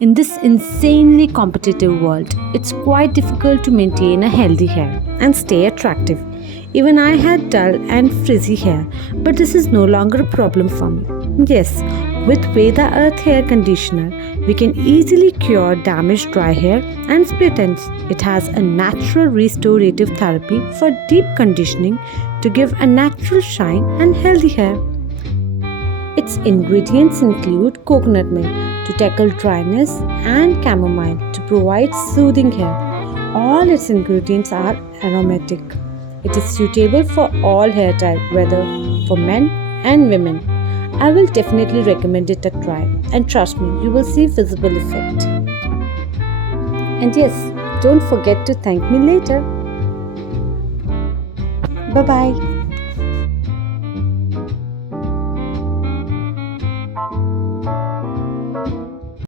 In this insanely competitive world, it's quite difficult to maintain a healthy hair and stay attractive. Even I had dull and frizzy hair, but this is no longer a problem for me. Yes, with Veda Earth Hair Conditioner, we can easily cure damaged dry hair and split ends. It has a natural restorative therapy for deep conditioning to give a natural shine and healthy hair. Its ingredients include coconut milk to tackle dryness and chamomile to provide soothing hair. All its ingredients are aromatic. It is suitable for all hair types, whether for men and women. I will definitely recommend it a try, and trust me, you will see visible effect. And yes, don't forget to thank me later. Bye bye.